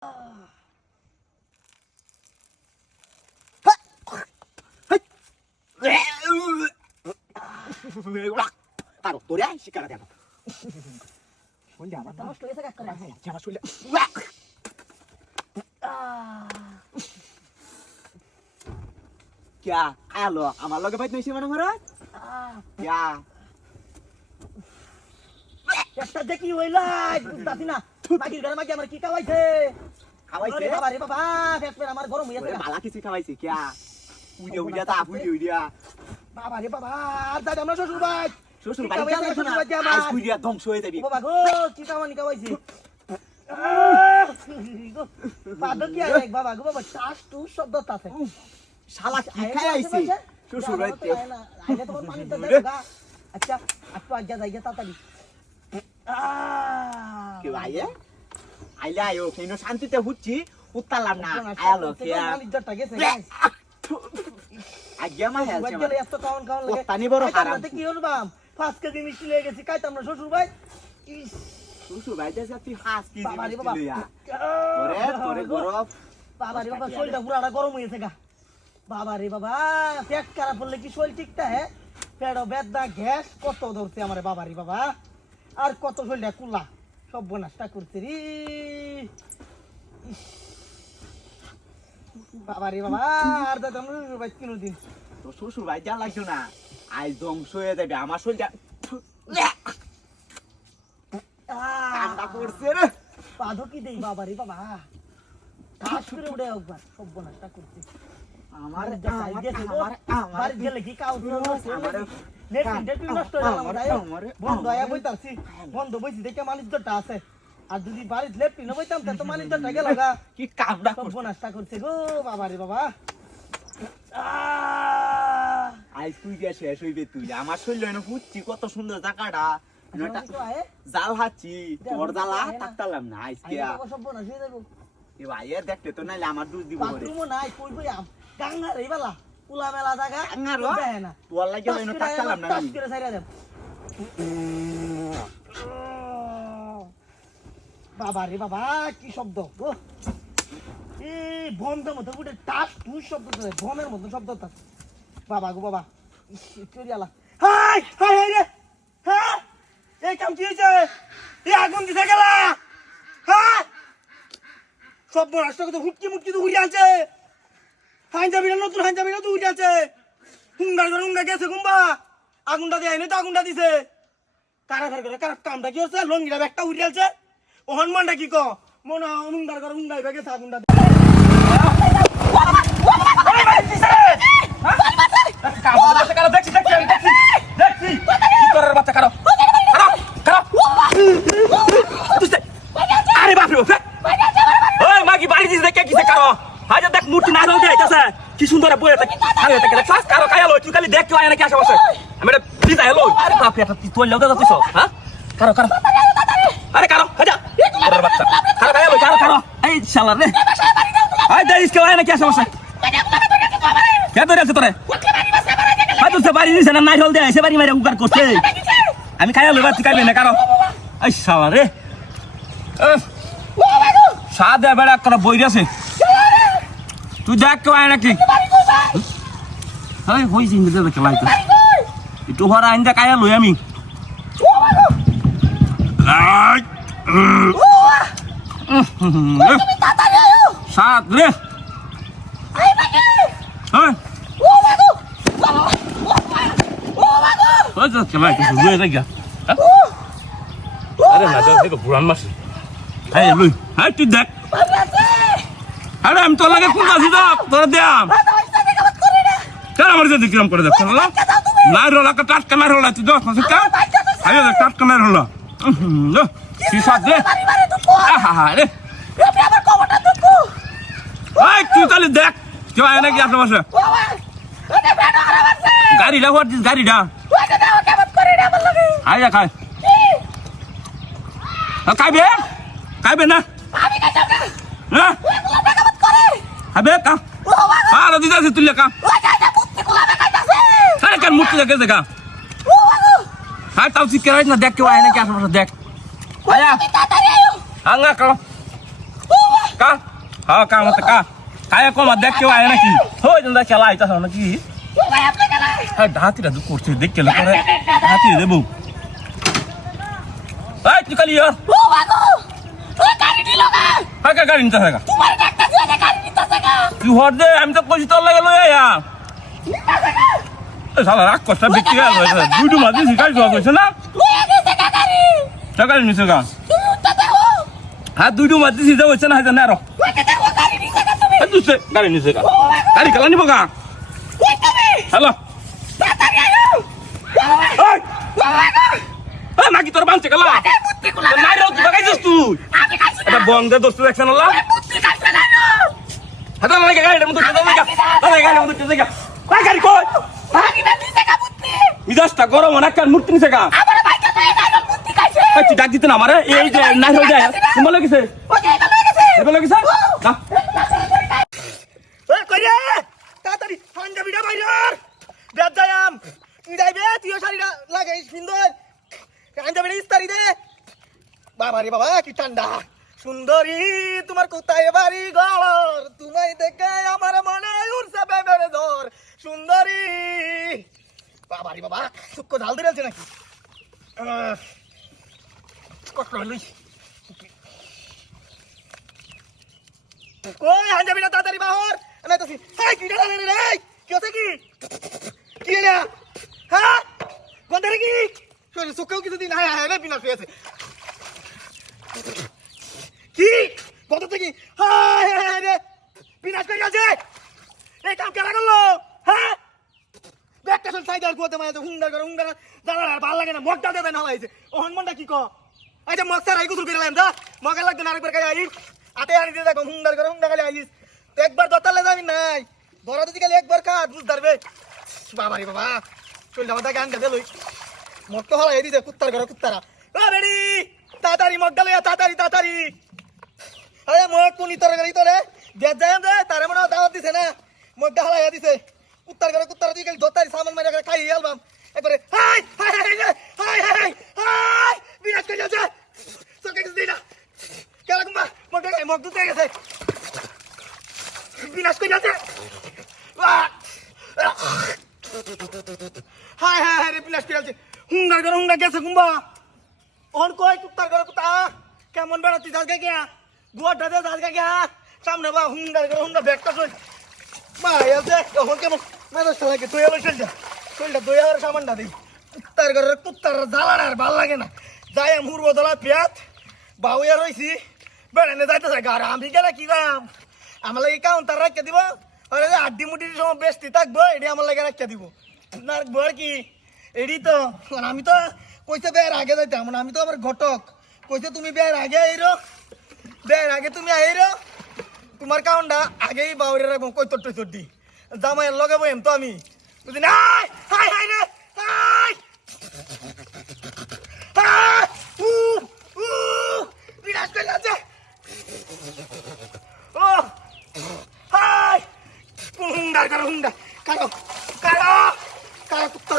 Taruh, tuh dia, si karat yang. Terus tuh saya keras. Jangan sulit. क्या आलो आम्हाला लोक पाहिजे नाही म्हणून घरात क्या একটা দেখি হইলা বুঝতাছি না মাগির ঘরে মাগি আমার কি খাওয়াইছে খাওয়াইছে বাবা রে বাবা পেট আমার গরম হইছে বালা কিছু খাওয়াইছে क्या উইডিয়া উইডিয়া তা উইডিয়া বাবা রে বাবা আর দাদা আমরা শ্বশুর ভাই শ্বশুর ভাই আজ উইডিয়া ধ্বংস হয়ে যাবি বাবা গো কি খাওয়াইছে বাবা কি আরে বাবা গো বাবা টাস টু শব্দ আছে শালা কি খাইছে শ্বশুর ভাই আইলে তোমার পানি তো দেবা আচ্ছা একটু আগে যাইয়া তাড়াতাড়ি কি ভাইয়া আইলা আয়ো কেন শান্তিতে হুচ্ছি উত্তালাম না আয়ালো কে মালিকটা গেছে আজ্ঞা মা হেলছে গেলে এত কাউন কাউন লাগে তানি বড় হারাম কি হলো বাম 5 কেজি মিষ্টি লয়ে গেছি কাইতে আমরা শ্বশুর ভাই শ্বশুর ভাই দেশে তুই 5 কেজি বাবা রে মিষ্টি বাবা লইয়া তোরে গরম বাবা রে বাবা শরীরটা পুরাটা গরম হয়েছে গা বাবা রে বাবা পেট খারাপ হলে কি শরীর ঠিকটা হ্যাঁ পেটও বেদনা গ্যাস কত ধরছে আমারে বাবা রে বাবা আর কত শরীরটা কুলা সব বনাসটা করছে রে বাবা রে বাবা আর দাদা আমরা ভাই কোনদিন তো শ্বশুর ভাই যা লাগছো না আজ ধ্বংস হয়ে যাবে আমার শরীরটা ঠান্ডা পড়ছে রে পাধো কি দেই বাবা রে বাবা কাজ করে উড়ে একবার সব বনাসটা করছে আমার বাড়ি গেলে কি কাউ নেট নষ্ট হয়ে গেল বন্ধ আয়া বইতাছি বন্ধ বইছি দেখে মালিকটা আছে আর যদি বাড়িতে লেপটি না বইতাম তো মালিকটা গেল গা কি কামড়া সব বনাসটা করছে গো বাবা রে বাবা আজ তুই যা শেষ হইবে তুই আমার শরীর না ফুটছি কত সুন্দর জায়গাটা জাল হাচ্ছি তোর জ্বালা থাকতাম না আজকে সব বনাস হয়ে যাবো এ ভাইয়ের দেখতে তো নাইলে আমার দুধ দিব রে বাথরুমও নাই কই বই গাঙ্গা রে বালা পুলা মেলা জায়গা গাঙ্গার না তোর লাগি হইনো থাকতাম না টাচ করে ছাইরা দেব বাবা রে বাবা কি শব্দ গো এই বন্ধের মতো উঠে টাচ টু শব্দ করে বনের মতো শব্দ আছে বাবা গো বাবা চুরিয়ালা হাই হাই হাই রে হ্যাঁ এই কাম কি হইছে এই আগুন দিতে গেলা হ্যাঁ সব রাস্তা কত হুটকি মুটকি তো উড়ে আছে হাইজাবিনা নতুন হাইজাবিনা তো উড়ে আছে হুঙ্গা গেছে কুম্বা আগুনটা দেয় নাই তো আগুনটা দিছে কারা ঘর করে কারা কামটা কি হচ্ছে লঙ্গিটা ব্যাগটা উড়ে আছে ও হনুমানটা কি ক মনে হুঙ্গার ঘর হুঙ্গাই ব্যাগে আগুনটা আরে বাপরে ওই মাগি বাড়ি দিছে দেখে কিছে কারো হাজা দেখ মূর্তি না হইতে আইতাছে কি সুন্দর বইয়া থাকে আরে দেখে ক্লাস কারো কায়ালো তুই খালি দেখ কি হয় নাকি আশেপাশে আমি এটা দিদা হেলো আরে বাপরে তুই লগে যাচ্ছিস হ্যাঁ কারো আরে কারো হাজা তোর বাচ্চা কারো কায়ালো কারো এই শালা রে আই দেখ কি হয় নাকি আশেপাশে কে ধরে আছে তোরে হাই তুই বাড়ি দিছে না নাই হল দে এসে বাড়ি মারে উগার করছে আমি কায়ালো বাচ্চা কাইবে না কারো এই শালা রে সাদে বেড়া করে বই আছে তুই দেখ কেউ আয় নাকি হই হই সিং দে খেলাই তো একটু হরা আইন্দা কায়া লই আমি সাদ রে হ্যাঁ ওই তো খেলাই তো লই দেখা আরে না দেখো পুরান মাস এই লই হাই তুই দেখ আরে আমি তোর লাগে কোন আছি তো তোর দিয়াম কেন আমার যদি কিরম করে দেখ নাই রোলা কা টাটকা নাই রোলা তুই দশ মাসে কা আরে দেখ টাটকা নাই রোলা কি সাথ রে আহা রে আবার কবরটা দেখো এই তুই তাহলে দেখ কেউ আয় নাকি আশেপাশে গাড়িটা হোয়াট দিস গাড়িটা আয় খাই খাইবে না হ্যাঁ খাবে কা আর দিদা সে তুলে কা আরে কান মুক্তি দেখে দেখা হ্যাঁ তাও শিখে রাখ না দেখ কেউ আয় নাকি আশেপাশে দেখ আয়া আঙ্গা করো কা হ্যাঁ কা মত কা কায়া কমা দেখ কেউ আয় নাকি হই দা খেলা আইতাছ নাকি হ্যাঁ ধাতিটা দু করছে দেখতে লো করে ধাতি দেবো এই তুই কালি ইয়ার হ্যাঁ কা গাড়ি নিতে থাকা তুই হর দে আমি তো কইছি তোর লাগে লই আয়া শালা রাগ করছে বিক্রি গেল দুইটু মাছ দিছি গাড়ি ধোয়া কইছে না গাড়ি নিছে গা হ্যাঁ দুইটু মাছ দিছি যা হইছে না হইছে না আরো গাড়ি নিছে গা গাড়ি খেলা নিব গা হ্যালো নাকি তোর বাঁচছে গেলা নাই রে তুই বাগাইছিস তুই এটা বন্ধে দোস্ত দেখছেন আল্লাহ হাতা লাগে গাড়িটার মধ্যে চলে যা গাড়ির মধ্যে চলে যা গাড়ি কই মিজাজটা গরম অনেক মূর্তি নিছে গা তুই ডাক দিতে না আমারে এই যে নাই হয়ে যায় তোমার লাগছে এবার লাগছে না ওই কই রে তাড়াতাড়ি পাঞ্জাবিটা বাইর বেদ যায়াম তুই যাইবে তুইও শাড়িটা লাগাইস সুন্দর পাঞ্জাবিটা ইস্তারি দে বাবা রে বাবা কি ঠান্ডা সুন্দরী তোমার কোথায় বাড়ি ঘর তোমায় দেখে আমার মনে উড়ছে বেবের দর সুন্দরী বাবা রে বাবা সুক্ষ ঝাল দিয়েছে নাকি কষ্ট হলো কই পাঞ্জাবিটা তাড়াতাড়ি বাহর আমি তো এই কি রে রে কি হচ্ছে কি রে হ্যাঁ কোন রে কি শরীর সুক্কাও কিছুদিন হায় হায় রে বিনা পেয়েছে কি কত থেকে হায় হায় রে বিনা করে গেছে এই কাম কেন করলো হ্যাঁ ব্যাগটা সব সাইডার করতে মানে তো হুন্ডার দাঁড়া আর ভালো লাগে না মগটা দেবে না হলাইছে ও হনমনটা কি কো আচ্ছা মগটা রাই গুসল করে লাম দা মগা লাগবে না আরেকবার কাই আইস আতে আনি দিয়ে দেখো হুন্ডার কালে আইস তো একবার দতালে যাবি নাই ধরা দিদি কালে একবার কাট বুঝ ধরবে বাবা রে বাবা চললে আমাদের গান গাদে লই মগ তো হলাই দিছে কুত্তারা ও রেডি তাড়াতাড়ি মগ গেল তাড়াতাড়ি আরে মগ কোনি তরকারি তোরে বেদ যাম দে তারে মনে দাওয়াত দিছে না মগ হলাই দিছে কুত্তারা তুই কালি দতারি সামান মাইরা খাই আলবাম একবারে হাই হাই হাই হাই হাই বিরাট করে যাচ্ছে সরকার কিছু দিনা কেলা কুম্বা মগ দুতে গেছে বিনাশ করে যাচ্ছে হাই হাই রে বিনাশ করে যাচ্ছে হুন্ডা গেছে কুম্বা ওন কই কুত্তা কেমন বেড়া তুই দালকা গিয়া গুয়াটা দে দালকা গিয়া সামনে বা হুন্ডা ব্যাগটা চল মা এসে এখন কেমন মেজাজ লাগে তুই এলো চলটা দুই হাজার সামানটা দিই কুত্তার জ্বালান আর ভাল লাগে না যাই মুরব দলা পেঁয়াজ বাউয়া রয়েছি বেড়ানে যাইতেছে গাড়ি আমি গেলে কি দাম আমার লাগে কাউন্টার রাখিয়ে দিব আড্ডি মুটির সময় বেশি থাকবো এটি আমার লাগে রাখিয়ে দিব না রাখবো আর কি এটি তো আমি তো কইছে বের আগে যাইতাম আমি তো আবার ঘটক কইছে তুমি বের আগে তুমি আইরো তোমার কাউন্টা আগেই বাউরে রাখবো কই তোর দি জামাইয়ের লগাবো এম তো আমি বুঝলি না হাই হাই রে হাই বিরাট করে যাচ্ছে ও হাই হুন্ডা কারো কুত্তা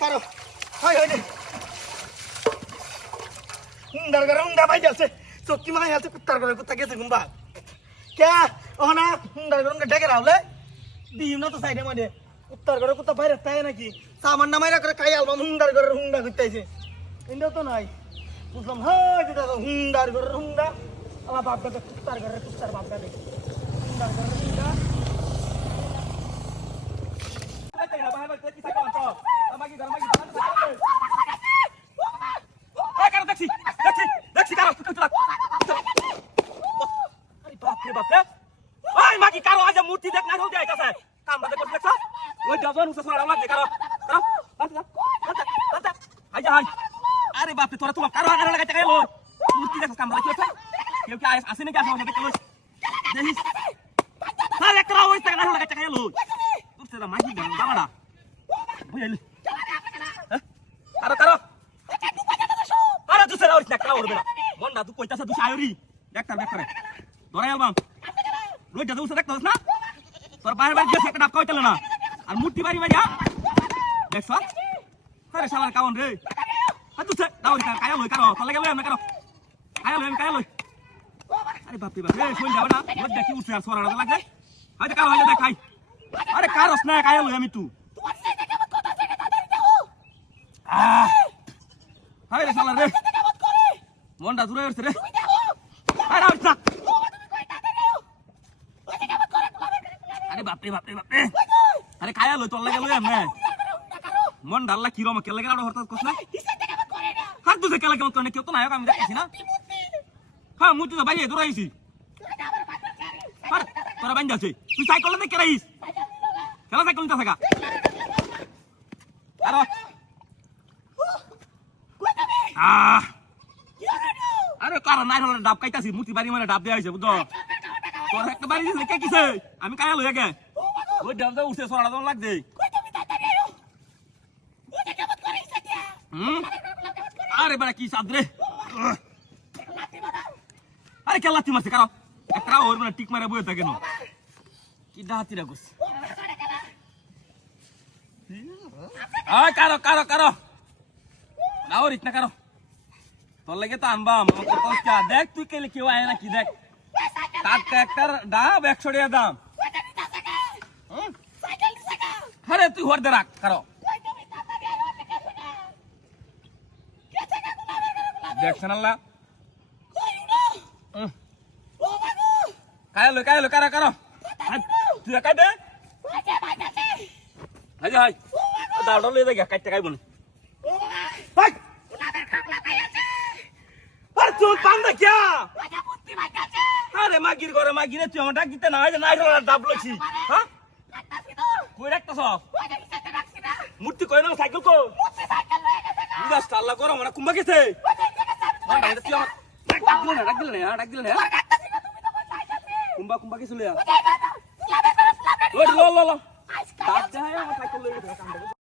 কারো হাই হাই রে হুন্ডা ভাই যাচ্ছে চক্কি মাই আছে কুত্তা গেছে গুম্বা কে ও না হুন্ডার ডেকে রাখলে দিম না তো সাইডে মাঝে কুত্তা বাইরে তাই নাকি সামান নামাই রাখলে খাই আলবাম হুন্ডা করতেছে ইন্ডা তো নাই বুঝলাম হ্যাঁ যেটা হুন্ডা আমার বাপ দাদা কুত্তার বাপ দাদা হুন্ডার মাকি কারো আজ মূর্তি দেখ না হল যায় আছে কামড়া দেখছ দেখছ ওই জজন উঠে সোনা লাগবে কারো আরে বাপ রে তোরা তোমার কারো আগে লাগাইতে গেল মূর্তি দেখছ কামড়া কি হচ্ছে কেউ কি আসে নাকি আসে দেখতে লই দেখিস না একটা ওই টাকা না লাগাইতে গেল তোর সেটা মাকি গান দামাড়া বুঝলি কারো আরে তুই সেটা ওই টাকা ওরবে না মন্ডা তুই কইতাছ তুই আয়রি দেখতার দেখতারে ধরে আলবাম রোজ দাদা উঠে দেখতাছ না তোর বাইরে বাইরে গেছে একটা ডাব কইতাল না আর মূর্তি বাড়ি বাড়ি দেখছ আরে শালার কাউন রে তুই দাও কায়া লই কারো লাগে লই আমি কারো কায়া লই আরে বাপ রে বাপ এই কই যাবে না ওই দেখি উঠছে আর সরাটা লাগে আরে কার হইলে দেখাই আরে কারস না কায়া লই আমি তু হাই রে শালা রে মনটা দূরে হচ্ছে রে আরে আউট না আরে বাপ রে আরে কায়া লই তোর লাগে লই আমি মন ডাল্লা কি রকম কেলে গেল হঠাৎ কস না হাত দুসে কেলে কেমন করে কেউ তো নায়ক আমি দেখছি না হ্যাঁ মুই তো বাইরে দৌড়াইছি আর তোরা বাইন্দা আছে তুই সাইকেল নিয়ে কেরাইস খেলা সাইকেল নিতে থাকা আরে আরে কার নাই হলো ডাব খাইতাছি মুতি বাড়ি মানে ডাব দেয়া হইছে বুঝছো তোর একটা বাড়ি দিছে কে কিছে আমি কায়া লই আগে ওই ডাব দা উঠে সরাটা দন লাগ দে আরে বড় কি সাদ রে আরে কে লাতি মারছে কারো একটা ওর মানে টিক মারে বইতে কেন কি দাহাতি রাখুস আয় কারো না ওর ইতনা কারো তোর লাগে তো আনবাম দেখ তুই কেলে কেউ আয় না কি দেখ তার ট্রাক্টর ডাব 100 টাকা দাম আরে তুই হর দে রাখ কারো দেখছেন আল্লাহ কায়ালো কারো তুই একাই দে হাই হাই দাঁড়ালো লয়ে দেখ কাটতে খাইব না হাই আরে তুই পান্দা কি আরে মাগির ঘরে মাগিরে তুই আমার ডাক দিতে না হয় নাই ডাব লইছি হ্যাঁ কই রাখতাছ মূর্তি কই না সাইকেল কো মুদাস আল্লাহ করো মানে কুম্বা গেছে তুই আমার ডাক দিলে না কুম্বা কিছু লিয়া লো ডাক যায় আমার সাইকেল লইয়া